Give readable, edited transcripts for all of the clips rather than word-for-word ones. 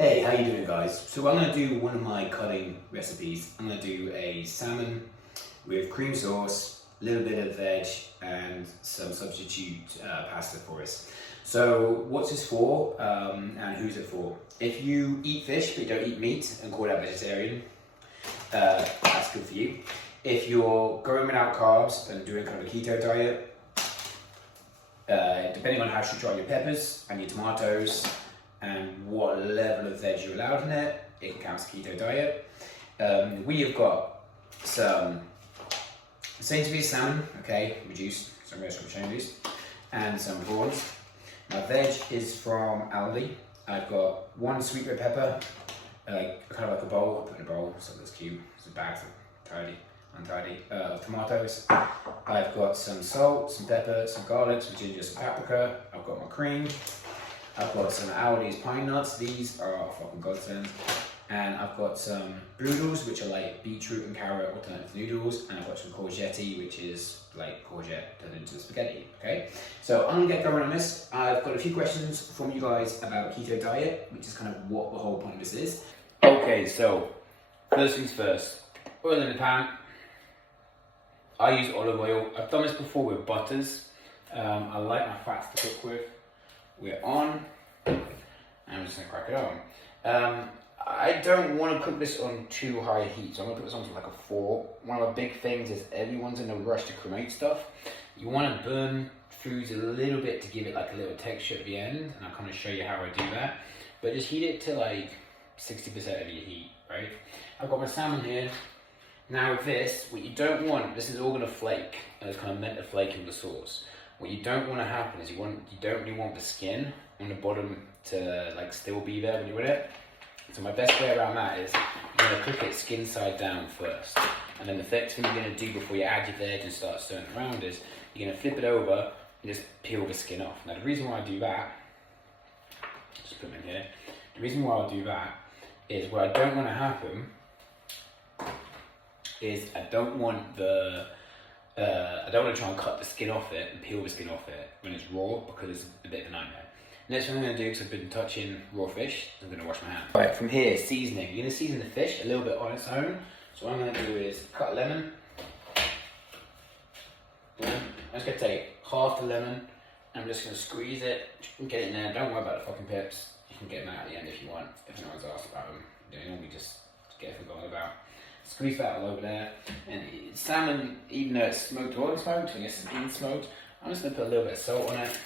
Hey, how you doing guys? So I'm going to do one of my cutting recipes. I'm going to do a salmon with cream sauce, a little bit of veg and some substitute pasta for us. So what's this for and who's it for? If you eat fish but you don't eat meat and call that vegetarian, that's good for you. If you're going without carbs and doing kind of a keto diet, depending on how you dry your peppers and your tomatoes, and what level of veg you're allowed in it, it counts as keto diet. We have got some Sainsbury's salmon, okay, reduced, some restaurant changes, and some prawns. My veg is from Aldi. I've got one sweet red pepper, kind of like a bowl. I put in a bowl, so that's cute. It's a bag, untidy, of tomatoes. I've got some salt, some pepper, some garlic, some ginger, some paprika. I've got my cream. I've got some Aldi's pine nuts, these are fucking godsend. And I've got some noodles, which are like beetroot and carrot alternative noodles. And I've got some courgette, which is like courgette turned into spaghetti, okay? So I'm gonna get going on this. I've got a few questions from you guys about keto diet, which is kind of what the whole point of this is. Okay, so first things first, oil in the pan. I use olive oil. I've done this before with butters. I like my fats to cook with. We're on, and I'm just gonna crack it on. I don't want to cook this on too high heat, so I'm gonna put this on to like a 4. One of the big things is everyone's in a rush to cremate stuff. You want to burn foods a little bit to give it like a little texture at the end, and I'll kind of show you how I do that. But just heat it to like 60% of your heat, right? I've got my salmon here. Now with this, what you don't want, this is all gonna flake, and it's kind of meant to flake in the sauce. What you don't want to happen is you don't really want the skin on the bottom to like still be there when you're in it. So my best way around that is you're going to cook it skin side down first. And then the next thing you're going to do before you add your veg and start stirring around is you're going to flip it over and just peel the skin off. Now the reason why I do that, just put them in here. The reason why I do that is what I don't want to happen is I don't want to try and cut the skin off it and peel the skin off it when it's raw, because it's a bit of a nightmare. Next thing I'm going to do, because I've been touching raw fish, I'm going to wash my hands. Right, from here, seasoning. You're going to season the fish a little bit on its own. So what I'm going to do is cut a lemon. I'm just going to take half the lemon. I'm just going to squeeze it and get it in there. Don't worry about the fucking pips. You can get them out at the end if you want, if no one's asked about them. You normally just get them going about. Squeeze that all over there. And salmon, even though it's smoked or unsmoked, I guess it's been smoked, I'm just going to put a little bit of salt on it.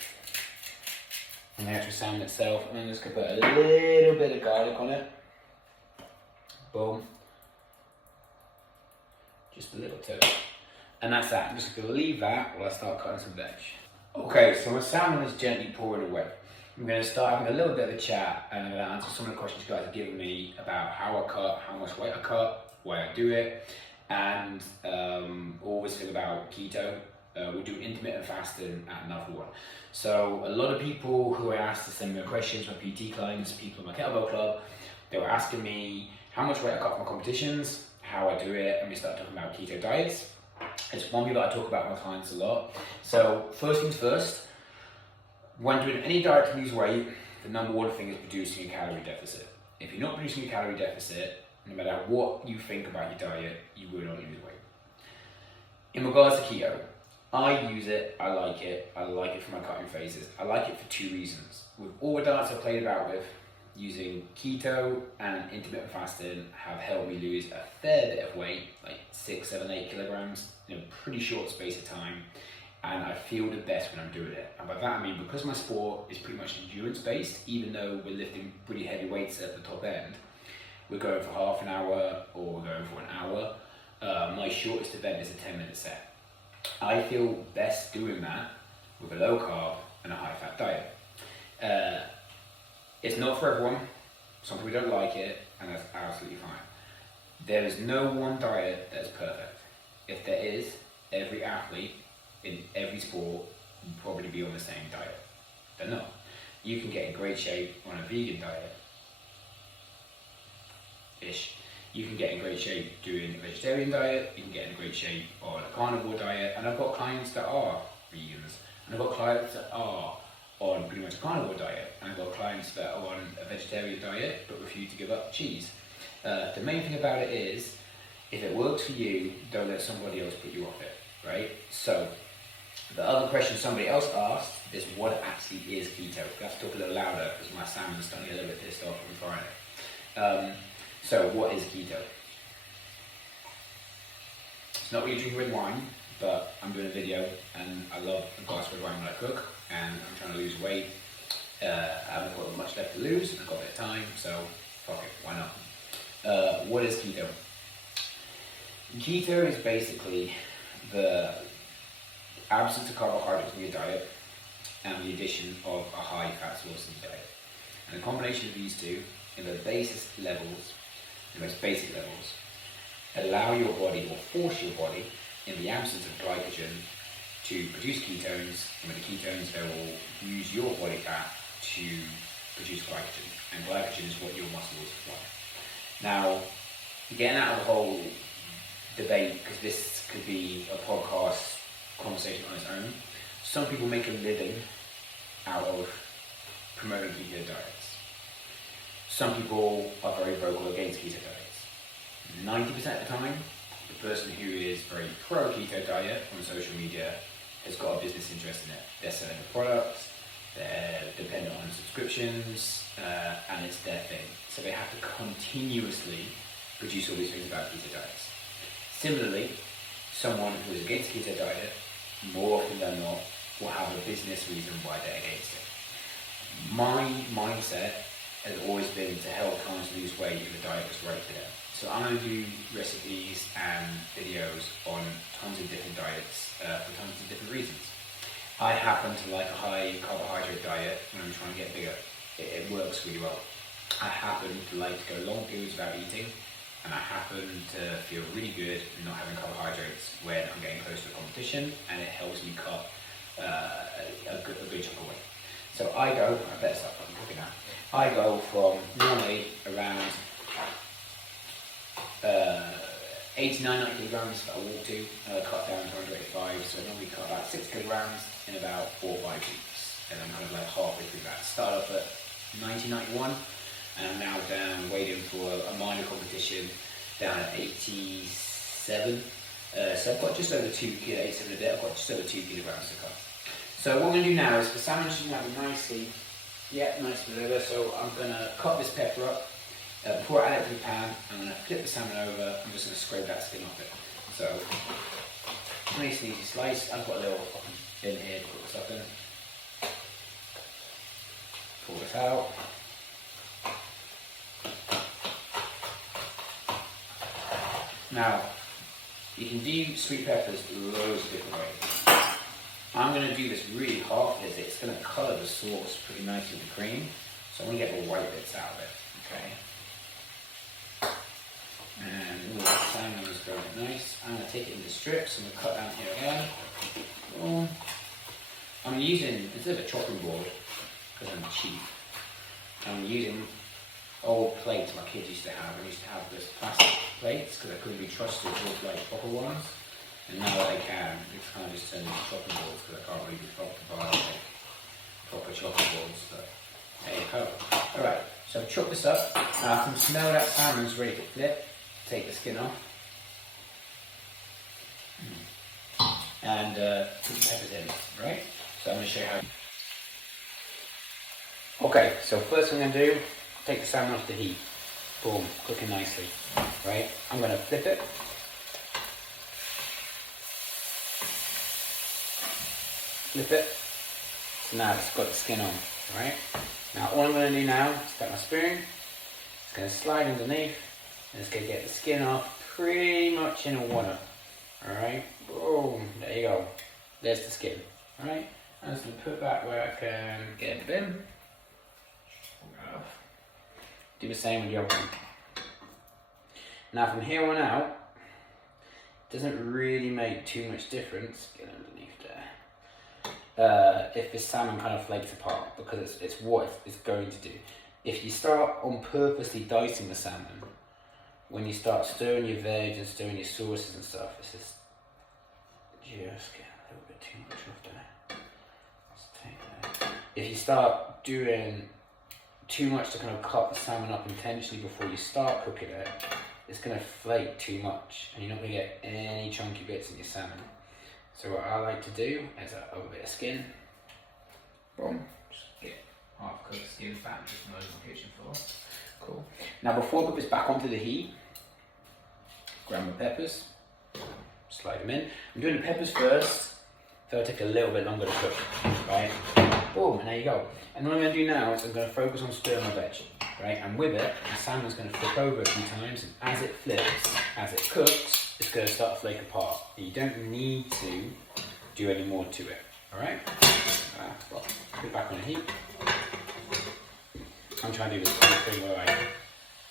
And the actual salmon itself. And I'm just going to put a little bit of garlic on it. Boom. Just a little touch. And that's that. I'm just going to leave that while I start cutting some veg. Okay, so my salmon is gently pouring away. I'm going to start having a little bit of a chat and I'm going to answer some of the questions you guys have given me about how I cut, how much weight I cut, why I do it, and always think about keto. We do intermittent fasting at another one. So a lot of people who I asked to send me questions, my PT clients, people in my kettlebell club, they were asking me how much weight I cut from my competitions, how I do it, and we start talking about keto diets. It's one thing that I talk about with my clients a lot. So first things first, when doing any diet to lose weight, the number one thing is producing a calorie deficit. If you're not producing a calorie deficit, no matter what you think about your diet, you will not lose weight. In regards to keto, I use it, I like it for my cutting phases. I like it for 2 reasons. With all the diets I've played about with, using keto and intermittent fasting have helped me lose a fair bit of weight, like 6, 7, 8 kilograms in a pretty short space of time. And I feel the best when I'm doing it. And by that I mean, because my sport is pretty much endurance based, even though we're lifting pretty heavy weights at the top end, we're going for half an hour or we're going for an hour. My shortest event is a 10-minute set. I feel best doing that with a low carb and a high fat diet. It's not for everyone. Some people don't like it, and that's absolutely fine. There is no one diet that is perfect. If there is, every athlete in every sport would probably be on the same diet. They're not. You can get in great shape on a vegan diet-ish. You can get in great shape doing a vegetarian diet, you can get in great shape on a carnivore diet, and I've got clients that are vegans, and I've got clients that are on pretty much a carnivore diet, and I've got clients that are on a vegetarian diet but refuse to give up cheese. The main thing about it is, if it works for you, don't let somebody else put you off it, right? So the other question somebody else asked is what actually is keto? I have to talk a little louder because my salmon's starting to get a little bit pissed off from frying it. So what is keto? It's not really drinking red wine, but I'm doing a video and I love a glass of red wine when I cook, and I'm trying to lose weight. I haven't got much left to lose, I've got a bit of time, so fuck it, why not? What is keto? Keto is basically the absence of carbohydrates in your diet and the addition of a high fat source in your diet. And the combination of these two, in the basis levels, the most basic levels, allow your body or force your body, in the absence of glycogen, to produce ketones, and with the ketones they will use your body fat to produce glycogen, and glycogen is what your muscles supply. Now, getting out of the whole debate, because this could be a podcast conversation on its own, some people make a living out of promoting keto diets. Some people are very vocal against keto diets. 90% of the time, the person who is very pro keto diet on social media has got a business interest in it. They're selling a product, they're dependent on subscriptions, and it's their thing. So they have to continuously produce all these things about keto diets. Similarly, someone who is against keto diet, more often than not, will have a business reason why they're against it. My mindset has always been to help clients lose weight if the diet was right for them. So I'm going to do recipes and videos on tons of different diets for tons of different reasons. I happen to like a high carbohydrate diet when I'm trying to get bigger. It works really well. I happen to like to go long periods without eating, and I happen to feel really good not having carbohydrates when I'm getting close to a competition, and it helps me cut a good chunk of weight. So I better start fucking cooking now. I go from normally around 89, 90 kilograms that I walk to, cut down to 185, so I normally cut about 6 kilograms in about 4 or 5 weeks, and I'm kind of like halfway through that. Start off at 90, 91, and I'm now down waiting for a minor competition down at 87. So I've got just over 2 kilos, 87 a bit, I've got just over 2 kilograms to cut. So what I'm going to do now is, the salmon should now be nicely delivered, so I'm going to cut this pepper up. Before I add it to the pan, I'm going to flip the salmon over, I'm just going to scrape that skin off it. So, nice and easy slice. I've got a little bin here to put this up in. Pull this out. Now, you can do sweet peppers loads of different ways. I'm going to do this really hot because it's going to colour the sauce pretty nicely with the cream. So I'm going to get the white bits out of it. Okay. And the salmon is very nice. I'm going to take it into strips. I'm going to cut down here again. Boom. I'm using, instead of a chopping board, because I'm cheap, I'm using old plates my kids used to have. I used to have this plastic plates because I couldn't be trusted with like proper ones. And now that I can, it's kind of just turned into chopping boards because I can't really be proper to buy like proper chopping boards. But there you go. Alright, so I've chopped this up. I can smell that salmon's ready to flip. Take the skin off. And put the peppers in, right? So I'm going to show you how. Okay, so first thing I'm going to do, take the salmon off the heat. Boom, cooking nicely, right? I'm going to flip it. Flip it. So now it's got the skin on, right? Now all I'm going to do now is take my spoon. It's going to slide underneath. And it's going to get the skin off pretty much in a water. Alright, boom, there you go. There's the skin. Alright, I'm just going to put that where I can get it in. Do the same with the other one. Now from here on out, it doesn't really make too much difference. Get underneath there. If the salmon kind of flakes apart, because it's what it's going to do. If you start on purposely dicing the salmon, when you start stirring your veg and stirring your sauces and stuff, it's just get a little bit too much off there. Let's take that. if you start doing too much to kind of cut the salmon up intentionally before you start cooking it, it's going to flake too much and you're not going to get any chunky bits in your salmon. So what I like to do is a bit of skin. Boom. Just get half cooked skin fat just from over the kitchen floor. Cool. Now before I put this back onto the heat, grab my peppers, slide them in. I'm doing the peppers first, so it'll take a little bit longer to cook, right? Boom, and there you go. And what I'm going to do now is I'm going to focus on stirring my veg, right? And with it, the salmon's going to flip over a few times, and as it flips, as it cooks, it's going to start to flake apart. And you don't need to do any more to it, all right? Well, put it back on the heat. I'm trying to do this kind of thing where I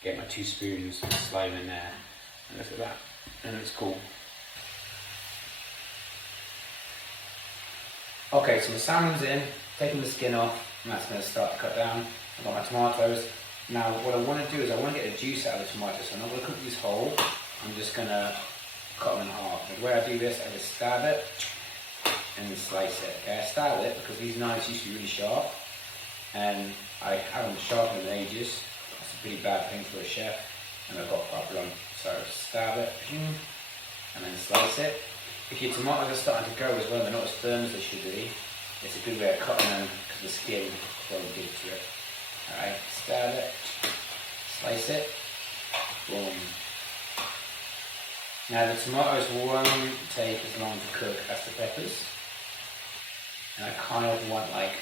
get my 2 spoons and slide them in there, and look at that, and it's cool. Okay, so the salmon's in, taking the skin off, and that's going to start to cut down. I've got my tomatoes. Now, what I want to do is I want to get the juice out of the tomato, so I'm not going to cook these whole. I'm just going to cut them in half. The way I do this, I just stab it and then slice it. Okay, I stab it because these knives used to be really sharp, and I haven't sharpened them in ages. That's a pretty bad thing for a chef, and I've got quite blunt. So stab it and then slice it. If your tomatoes are starting to go as well, they're not as firm as they should be, it's a good way of cutting them because the skin won't give to it. Alright, stab it, slice it, boom. Now the tomatoes won't take as long to cook as the peppers, and I kind of want like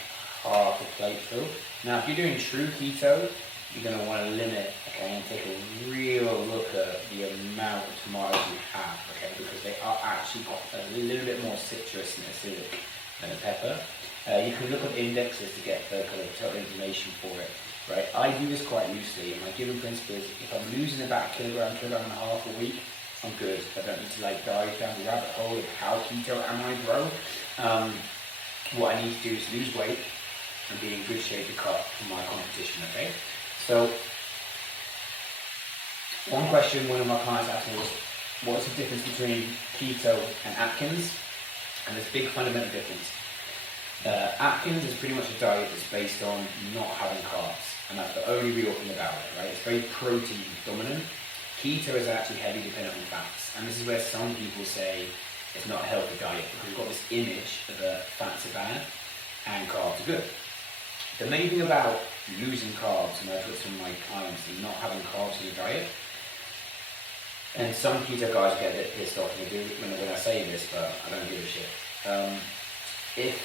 half a plate full. Now if you're doing true keto, you're going to want to limit, okay, and take a real look at the amount of tomatoes you have, okay, because they are actually got a little bit more citrus and acidic than a pepper. You can look at indexes to get the kind of total information for it, right? I do this quite loosely, and my given principle is if I'm losing about a kilogram and a half a week, I'm good. I don't need to like dive down the rabbit hole of how keto am I, bro. What I need to do is lose weight and be in good shape to cut for my competition, okay? So, one question one of my clients asked me was, what's the difference between keto and Atkins? And there's a big fundamental difference. Atkins is pretty much a diet that's based on not having carbs, and that's the only real thing about it, right? It's very protein dominant. Keto is actually heavily dependent on fats, and this is where some people say it's not a healthy diet because we've got this image that fats are bad and carbs are good. The main thing about losing carbs, and I've heard some of my clients and not having carbs in the diet, and some keto guys get a bit pissed off when I say this, but I don't give a shit. If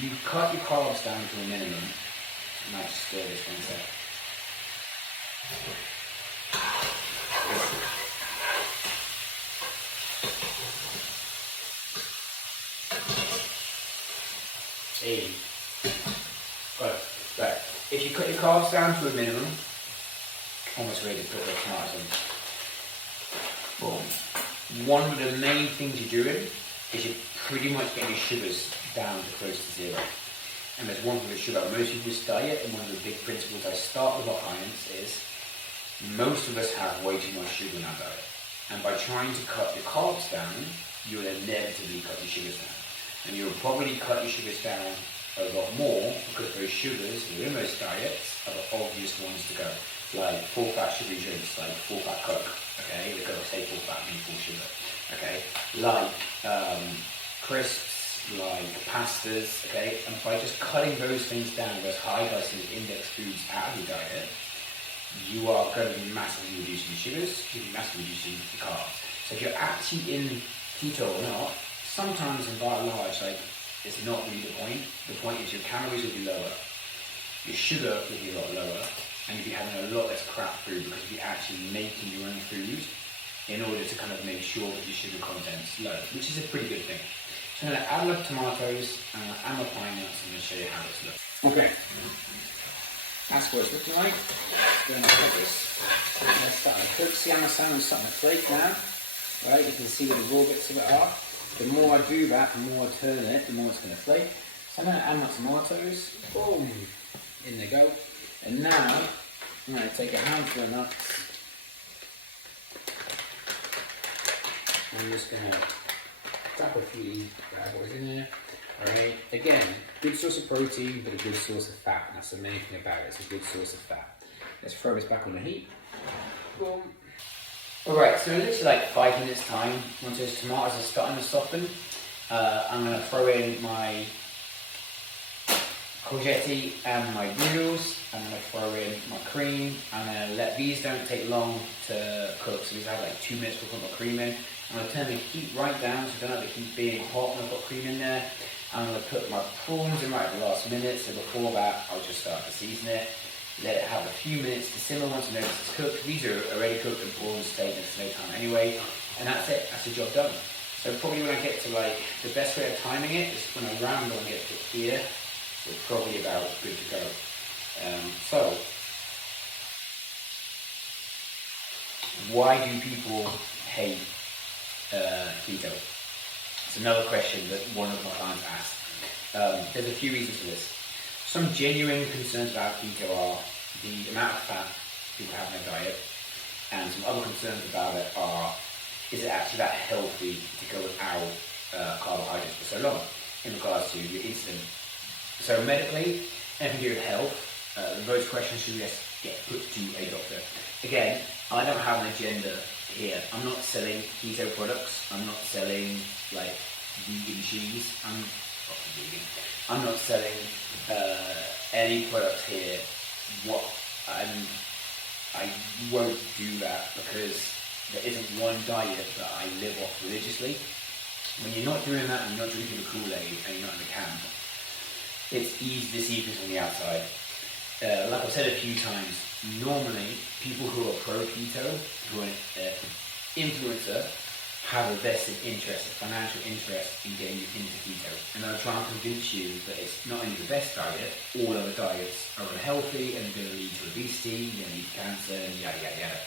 you cut your carbs down to a minimum, I might just stir this one sec. Hey. Right. If you cut your carbs down to a minimum, almost ready to put the tomatoes in. Boom. One of the main things you're doing is you're pretty much getting your sugars down to close to zero. And there's one thing with sugar. Most people's diet, and one of the big principles I start with our clients is most of us have way too much sugar in our diet. And by trying to cut your carbs down, you'll inevitably cut your sugars down. And you'll probably cut your sugars down a lot more because those sugars that are in most diets are the obvious ones to go. Like full fat sugary drinks, like full fat Coke, okay? They've got to say full fat, mean full sugar, okay? Like crisps, like pastas, okay? And by just cutting those things down, those high glycemic index foods out of your diet, you are going to be massively reducing your sugars, you'll be massively reducing your carbs. So if you're actually in keto or not, sometimes and by and large, like, it's not really the point. The point is your calories will be lower, your sugar will be a lot lower, and you'll be having a lot less crap food because you'll be actually making your own food in order to kind of make sure that your sugar content's low, which is a pretty good thing. So I'm going to add a lot of tomatoes, and I'm going to add my pine nuts, and I'm going to show you how this looks. Okay, that's what it's looking like. Going to put this. Let's start to cook. See how my salmon's starting to flake now? Right, you can see where the raw bits of it are. The more I do that, the more I turn it, the more it's going to flake. So I'm going to add my tomatoes. Boom! In they go. And now, I'm going to take a handful of nuts. I'm just going to tap a few bad boys in there. Alright, again, good source of protein, but a good source of fat. And that's the main thing about it, it's a good source of fat. Let's throw this back on the heat. Boom. Alright, so in literally like 5 minutes time, once those tomatoes are starting to soften, I'm going to throw in my courgette and my noodles. I'm going to throw in my cream. I'm going to let these don't take long to cook, so these have like 2 minutes before I put my cream in. I'm going to turn the heat right down so I don't have the heat being hot when I've got cream in there. I'm going to put my prawns in right at the last minute, so before that I'll just start to season it. Let it have a few minutes to simmer once I know it's cooked. These are already cooked and prawns take no time anyway. And that's it, that's the job done. So probably when I get to like, the best way of timing it is when I round and get to here. So probably about good to go. So, why do people hate keto? It's another question that one of my clients asked. There's a few reasons for this. Some genuine concerns about keto are the amount of fat people have in their diet, and some other concerns about it are, is it actually that healthy to go without carbohydrates for so long in regards to your insulin? So medically, anything to do with health, those questions should just get put to a doctor. Again, I don't have an agenda here. I'm not selling keto products. I'm not selling like vegan cheese. I'm not selling any products here. I won't do that because there isn't one diet that I live off religiously. When you're not doing that and you're not drinking the Kool-Aid and you're not in the camp, it's easy to see things from the outside. Like I've said a few times, normally people who are pro-keto, who are an influencer, have a vested interest, a financial interest in getting you into keto. And they'll try and convince you that it's not only the best diet, all other diets are unhealthy and going to lead to obesity, you're going to lead to cancer, and yada yada yada.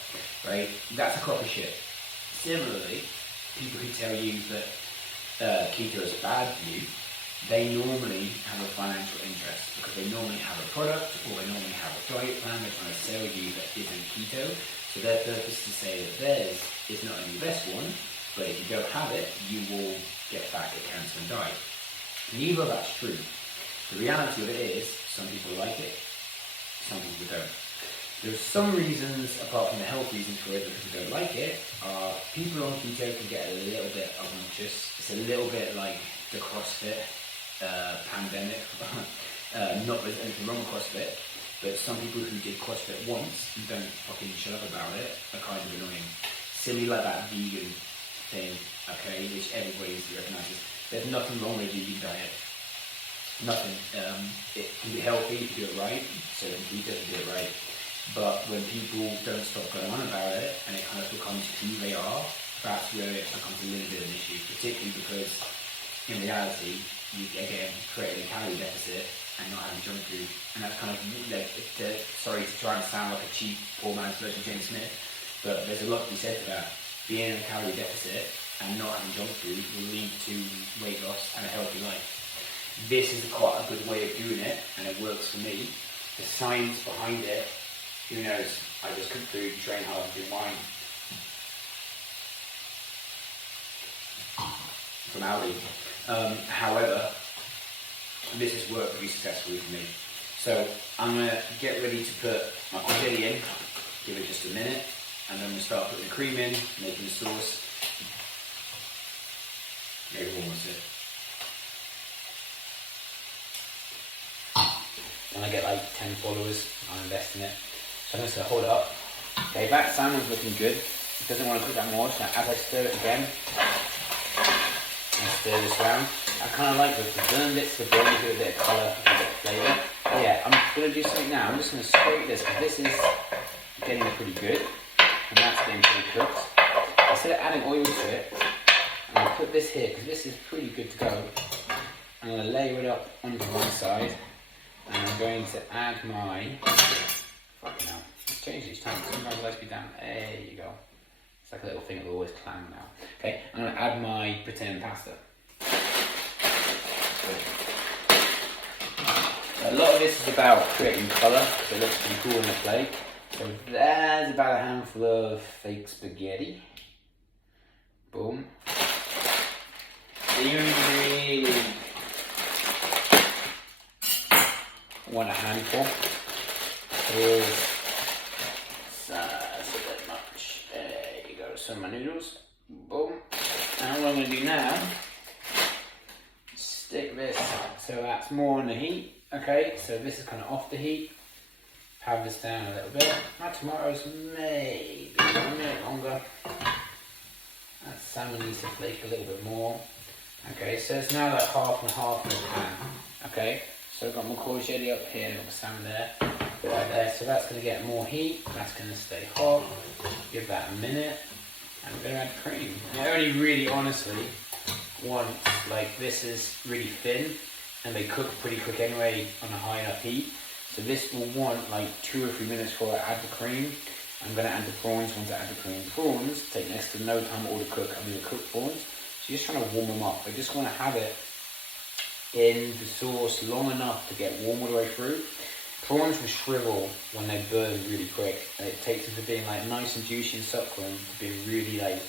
Right? That's a crock of shit. Similarly, people who tell you that keto is bad for you, they normally have a financial interest because they normally have a product or they normally have a diet plan they're trying to sell you that isn't keto. So their purpose is to say that theirs is not only the best one, but if you don't have it, you will get fat, get cancer and die. Neither of that's true. The reality of it is, some people like it, some people don't. There's some reasons, apart from the health reasons for it, that people don't like it, are people on keto can get a little bit obnoxious. It's a little bit like the CrossFit pandemic. Not that there's anything wrong with CrossFit, but some people who did CrossFit once and don't fucking shut up about it are kind of annoying. Silly like that vegan thing, okay, which everybody recognises. There's nothing wrong with a vegan diet. Nothing. It can be healthy if you do it right, so can keto if you do it right. But when people don't stop going on about it and it kind of becomes who they are, that's where it becomes a little bit of an issue, particularly because in reality, you again creating a calorie deficit and not having junk food. And that's kind of like, sorry to try and sound like a cheap poor man's version of James Smith, but there's a lot to be said for that. Being in a calorie deficit and not having junk food will lead to weight loss and a healthy life. This is quite a good way of doing it, and it works for me. The science behind it, who knows? I just cook food, train hard, and do mine. From Aldi. However, this has worked pretty successfully for me. So I'm going to get ready to put my courgette in, give it just a minute, and then we'll start putting the cream in, making the sauce. Maybe one more sip. When I get like 10 followers, I'll invest in it. So I'm just going to hold it up. Okay, that salmon's looking good. It doesn't want to cook that more, so as I stir it again, and stir this around, I kind of like the burn bits, the burn, give it a bit of colour, a bit of flavour. Yeah, I'm going to do something now. I'm just going to scrape this, because this is getting pretty good, and that's getting pretty cooked. Instead of adding oil to it, I'm going to put this here, because this is pretty good to go. I'm going to layer it up onto one side, and I'm going to add my, fucking hell, let's change each time, sometimes it lets me down, there you go. It's like a little thing that will always clang now. Okay, I'm going to add my pretend pasta. A lot of this is about creating colour, so it looks pretty cool on the plate. So there's about a handful of fake spaghetti. Boom. want a handful. That's a bit much. There you go, some of my noodles. Boom. And what I'm going to do now, stick this so that's more on the heat. Okay, so this is kind of off the heat. Pound this down a little bit. My tomatoes maybe a minute longer. That salmon needs to flake a little bit more. Okay, so it's now like half and half in the pan. Okay, so I've got my courgette up here, I've got my salmon there, right there. So that's going to get more heat, that's going to stay hot. Give that a minute, and we're going to add cream. And I only really honestly want, like, this is really thin, and they cook pretty quick anyway on a high enough heat. So this will want like 2 or 3 minutes before I add the cream. I'm going to add the prawns once I add the cream. Prawns take next to no time at all to cook. I'm going to cook prawns. So you're just trying to warm them up. I just want to have it in the sauce long enough to get warm all the way through. Prawns will shrivel when they burn really quick. And it takes them from being like nice and juicy and succulent to being really like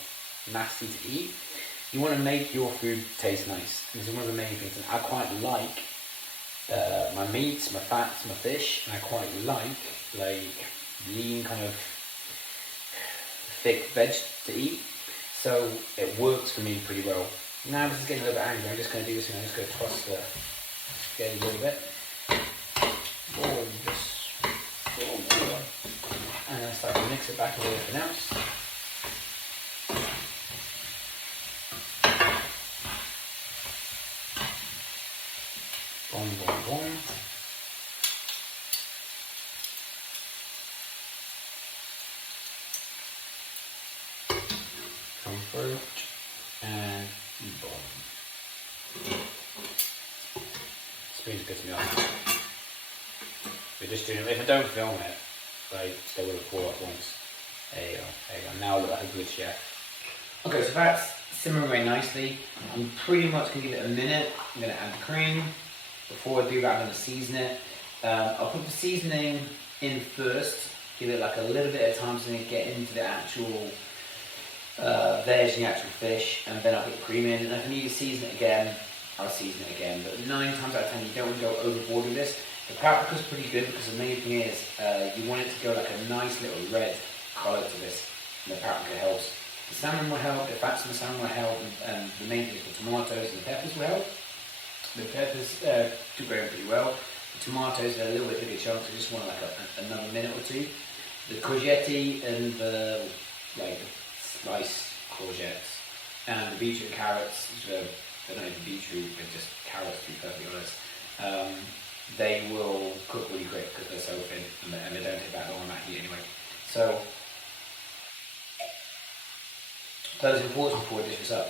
nasty to eat. You want to make your food taste nice. This is one of the main things. And I quite like my meats, my fats, my fish, and I quite like lean kind of thick veg to eat. So it works for me pretty well. Now this is getting a little bit angry. I'm just going to do this and I'm just going to toss the spaghetti a little bit. And then start to mix it back with everything else. Boom, boom, boom. Comfort and boom. Spoons piss me off. We're just doing it. If I don't film it, like, they will have fall off once. There you go. There you go. Now I look like a good chef. Okay, so that's simmering away nicely. I'm pretty much going to give it a minute. I'm going to add the cream. Before I do that, I'm going to season it. I'll put the seasoning in first, give it like a little bit of time so it get into the actual veg and the actual fish, and then I'll put the cream in. And if I need to season it again, I'll season it again. But 9 times out of 10, you don't want to go overboard with this. The paprika's pretty good because the main thing is you want it to go like a nice little red colour to this, and the paprika helps. The salmon will help, the fats in the salmon will help, and the main thing is the tomatoes and the peppers will help. The peppers do go in pretty well. The tomatoes are a little bit bigger chunks, so just want like another minute or two. The courgette and the sliced courgettes and the beetroot and carrots, they're not even beetroot, they're just carrots to be perfectly honest. They will cook really quick because they're so thin and they don't take that long on that heat anyway. So, closing thoughts before I dish this up.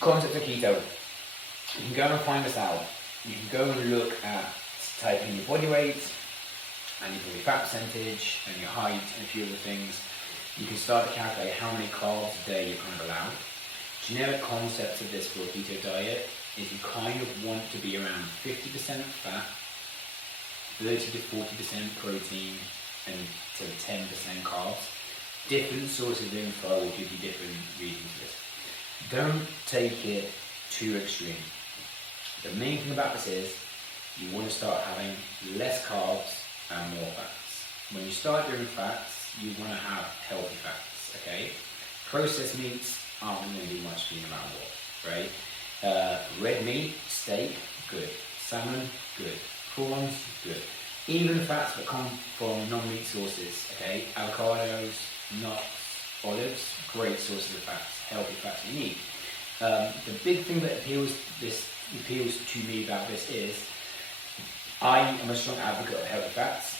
Concept of keto. You can go and find this out. You can go and look at, type in your body weight and your fat percentage and your height and a few other things. You can start to calculate how many carbs a day you're kind of allowed. Generic concept of this for a keto diet is you kind of want to be around 50% fat, 30 to 40% protein, and to 10% carbs. Different sources of info will give you different reasons for this. Don't take it too extreme. The main thing about this is you want to start having less carbs and more fats. When you start doing fats, you want to have healthy fats, okay? Processed meats aren't going to do much for you no matter what, right? Red meat, steak, good. Salmon, good. Prawns, good. Even fats that come from non-meat sources, okay? Avocados, nuts, olives, great sources of fats, healthy fats you need. The big thing that appeals to me about this is I am a strong advocate of healthy fats.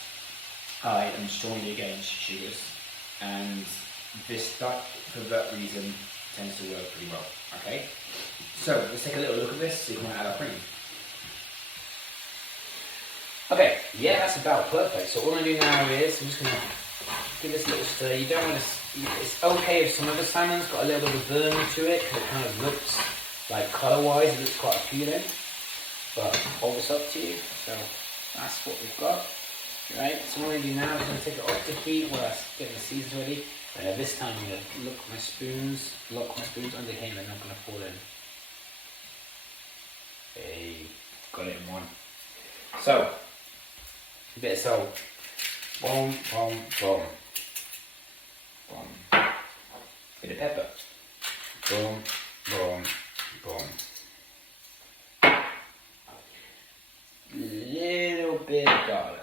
I am strongly against sugars, and this diet, for that reason, tends to work pretty well. Okay, so let's take a little look at this. See if we can add our cream. Okay, yeah, that's about perfect. So what I'm going to do now is I'm just going to give this a little stir. You don't want to. It's okay if some of the salmon's got a little bit of burn to it because it kind of looks like colour-wise, it looks quite appealing. But hold this up to you. So that's what we've got. Right. So what I'm going to do now is I'm going to take it off the heat while I'm getting the seasons ready. And this time I'm going to lock my spoons under here and they're not going to fall in. Hey, got it in one. So, a bit of salt. Boom, boom, boom. Boom. Bit of pepper. Boom, boom, boom. Little bit of garlic.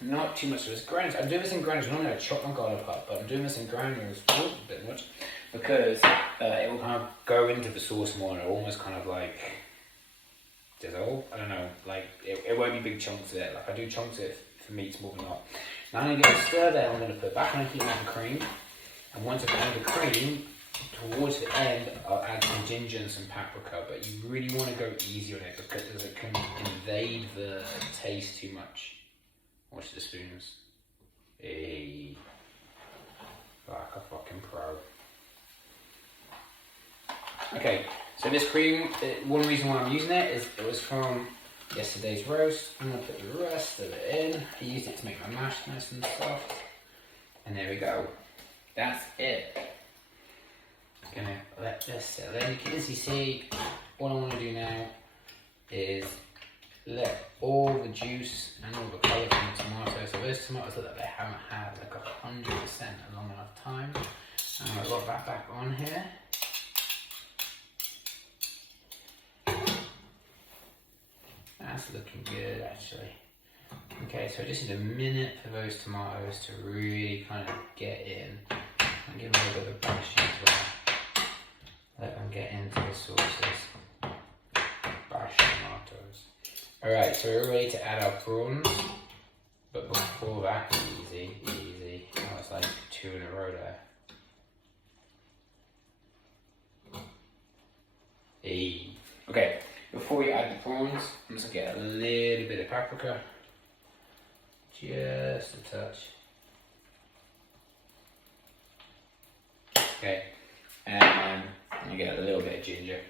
Not too much of this. Granules. I'm doing this in granules. Normally I chop my garlic up, but I'm doing this in granules. A bit much. Because it will kind of go into the sauce more and it will almost kind of like dissolve. I don't know, like it won't be big chunks of it. Like I do chunks of it for meats more than not. Now I'm going to get a stir there. I'm going to put back on a heat of cream. And once I've added the cream, towards the end I'll add some ginger and some paprika. But you really want to go easy on it because it can invade the taste too much. Watch the spoons. Hey, like a fucking pro. Okay, so this cream, one reason why I'm using it is it was from yesterday's roast. I'm going to put the rest of it in. I used it to make my mash nice and soft. And there we go. That's it. I'm going to let this settle in. You can easily see what I want to do now is let all the juice and all the colour from the tomato. So those tomatoes look like they haven't had like 100% a long enough time. And I've got that back on here. That's looking good actually. Okay, so I just need a minute for those tomatoes to really kind of get in. And give them a little bit of bashing as well. Let them get into the sauces. Bash tomatoes. Alright, so we're ready to add our prawns. But before that, easy. That was like 2 in a row there. Hey. Okay. Before we add the prawns, I'm just going to get a little bit of paprika, just a touch. Okay, and you get a little bit of ginger.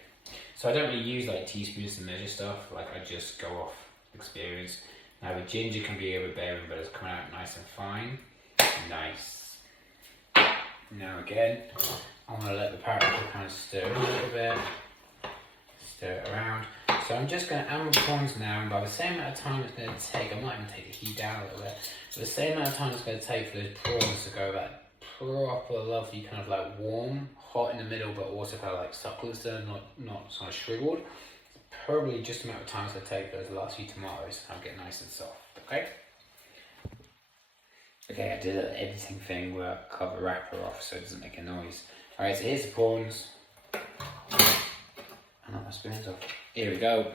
So I don't really use like teaspoons to measure stuff, like I just go off experience. Now the ginger can be overbearing, but it's coming out nice and fine. Nice. Now again, I'm going to let the paprika kind of stir a little bit. Stir it around. So I'm just going to add my prawns now, and by the same amount of time it's going to take, I might even take the heat down a little bit, but the same amount of time it's going to take for those prawns to go that proper lovely kind of like warm, hot in the middle, but also kind of like succulent, so not kind of shriveled. Probably just the amount of time it's going to take for those last few tomatoes to kind of get nice and soft, okay? Okay, I did an editing thing where I cut the wrapper off so it doesn't make a noise. Alright, so here's the prawns. I knocked my spoons off. Here we go.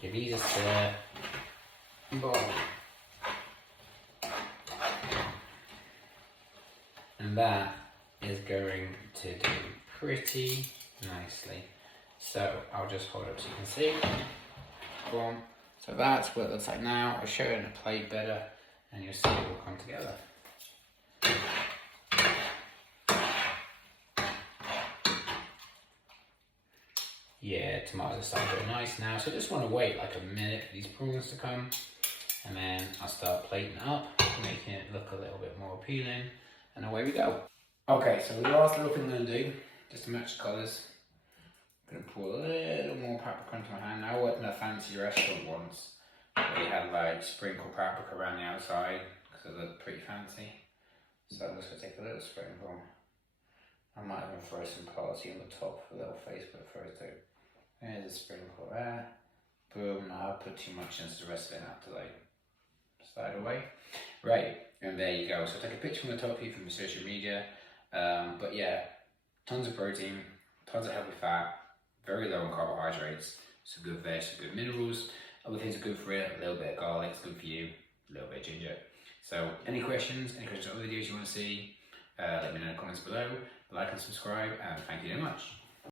Give these a stir. Boom. And that is going to do pretty nicely. So I'll just hold up so you can see. Boom. So that's what it looks like now. I'll show it in a plate better and you'll see it all come together. Yeah, tomatoes are starting to go nice now, so I just want to wait like a minute for these prawns to come, and then I'll start plating it up, making it look a little bit more appealing, and away we go. Okay, so the last little thing I'm going to do, just to match the colours, I'm going to pour a little more paprika into my hand. I worked in a fancy restaurant once, where they had like sprinkled paprika around the outside, because it looked pretty fancy. So I'm just going to take a little sprinkle. I might even throw some parsley on the top for a little face, but first do. There's a sprinkle there. Boom, now I'll put too much into the rest of it and have to like slide away. Right, and there you go. So take a picture from the top here from your social media. But yeah, tons of protein, tons of healthy fat, very low on carbohydrates, some good veg, some good minerals. Other things are good for it, a little bit of garlic is good for you, a little bit of ginger. So any questions on other videos you want to see, let me know in the comments below. Like and subscribe, and thank you very much.